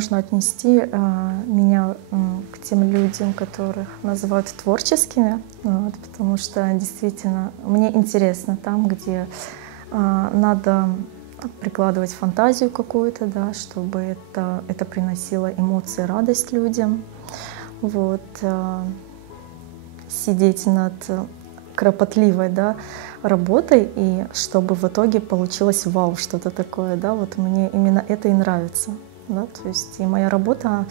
можно отнести меня к тем людям, которых называют творческими, вот, потому что действительно мне интересно там, где надо прикладывать фантазию какую-то, да, чтобы это приносило эмоции, радость людям. Вот, сидеть над кропотливой, да, работой, и чтобы в итоге получилось вау, что-то такое, да, вот мне именно это и нравится, да, то есть и моя работа,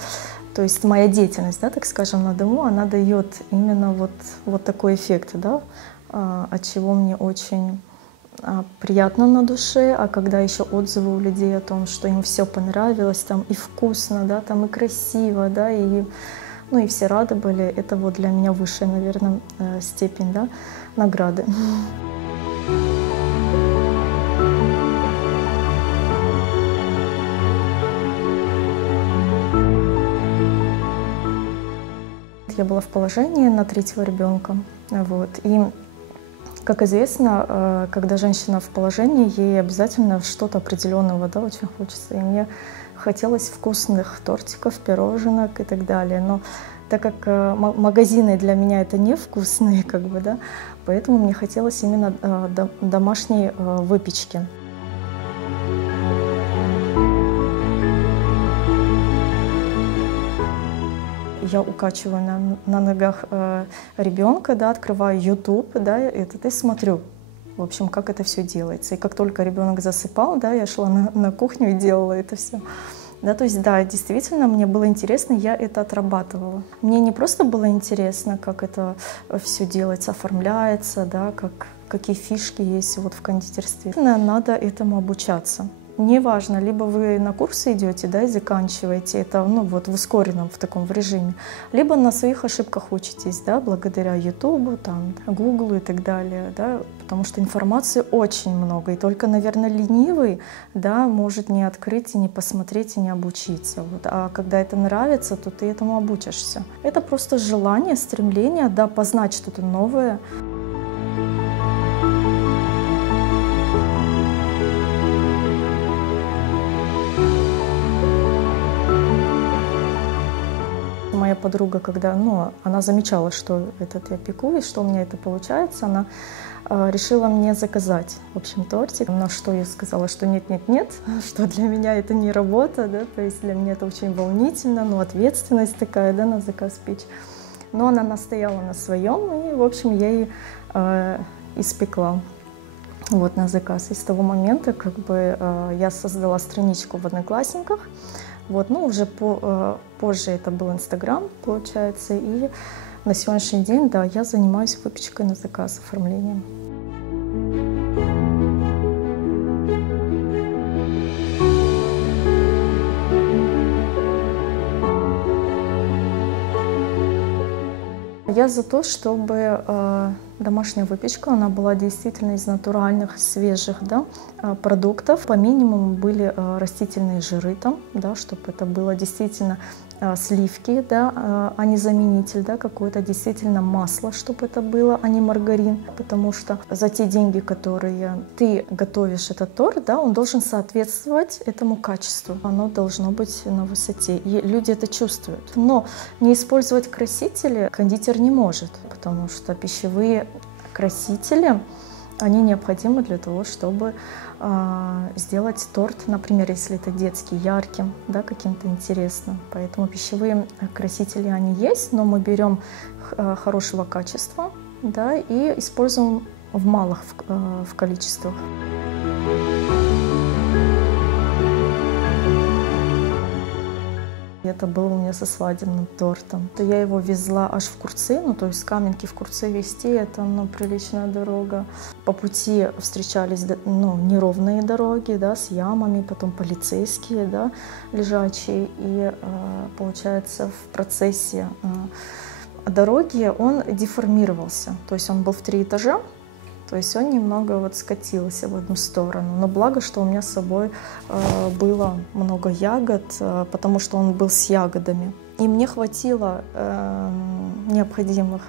то есть моя деятельность, да, так скажем, на дому, она дает именно вот такой эффект, да, от чего мне очень приятно на душе, а когда еще отзывы у людей о том, что им все понравилось, там и вкусно, да, там и красиво, да, и ну и все рады были, это вот для меня высшая, наверное, степень, да, награды. Я была в положении на третьего ребенка, вот, и, как известно, когда женщина в положении, ей обязательно что-то определенного, да, очень хочется, и мне хотелось вкусных тортиков, пироженок и так далее, но так как магазины для меня это невкусные, как бы, да, поэтому мне хотелось именно домашней выпечки. Я укачиваю на ногах ребенка, да, открываю YouTube, да, и смотрю, в общем, как это все делается. И как только ребенок засыпал, да, я шла на кухню и делала это все. Да, то есть, да, действительно, мне было интересно, я это отрабатывала. Мне не просто было интересно, как это все делается, оформляется, да, какие фишки есть вот в кондитерстве. Надо этому обучаться. Неважно, либо вы на курсы идете, да, и заканчиваете это, ну, вот в ускоренном в таком в режиме, либо на своих ошибках учитесь, да, благодаря Ютубу, там, Гуглу и так далее, да, потому что информации очень много, и только, наверное, ленивый, да, может не открыть, и не посмотреть, и не обучиться, вот. А когда это нравится, то ты этому обучишься. Это просто желание, стремление, да, познать что-то новое. Моя подруга, когда, ну, она замечала, что я пеку, и что у меня это получается, она решила мне заказать, в общем, тортик. На что я сказала, что нет, что для меня это не работа, да, то есть для меня это очень волнительно, ну, ответственность такая, да, на заказ печь. Но она настояла на своем, и, в общем, я ей испекла. Вот на заказ. И с того момента, как бы, я создала страничку в Одноклассниках. Вот, ну, уже позже это был Инстаграм, получается, и на сегодняшний день, да, я занимаюсь выпечкой на заказ, оформлением. Я за то, чтобы домашняя выпечка, она была действительно из натуральных, свежих, да, продуктов. По минимуму были растительные жиры там, да, чтобы это было действительно сливки, да, а не заменитель, да, какое-то действительно масло, чтобы это было, а не маргарин. Потому что за те деньги, которые ты готовишь этот торт, да, он должен соответствовать этому качеству. Оно должно быть на высоте. И люди это чувствуют. Но не использовать красители кондитер не может, потому что пищевые красители, они необходимы для того, чтобы сделать торт, например, если это детский, ярким, да, каким-то интересным. Поэтому пищевые красители, они есть, но мы берем хорошего качества, да, и используем в малых в количествах. Это было у меня со свадебным тортом. Я его везла аж в Курцы, ну то есть с Каменки в Курцы везти, это, ну, приличная дорога. По пути встречались, ну, неровные дороги, да, с ямами, потом полицейские, да, лежачие. И получается в процессе дороги он деформировался, то есть он был в 3 этажа. То есть он немного вот скатился в одну сторону. Но благо, что у меня с собой было много ягод, потому что он был с ягодами. И мне хватило необходимых,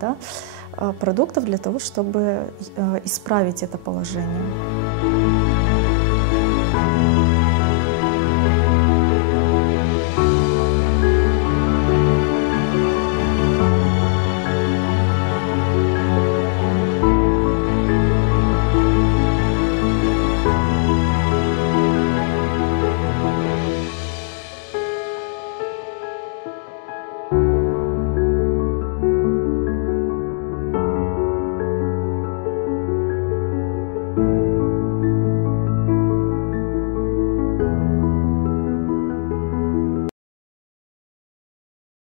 да, продуктов для того, чтобы исправить это положение.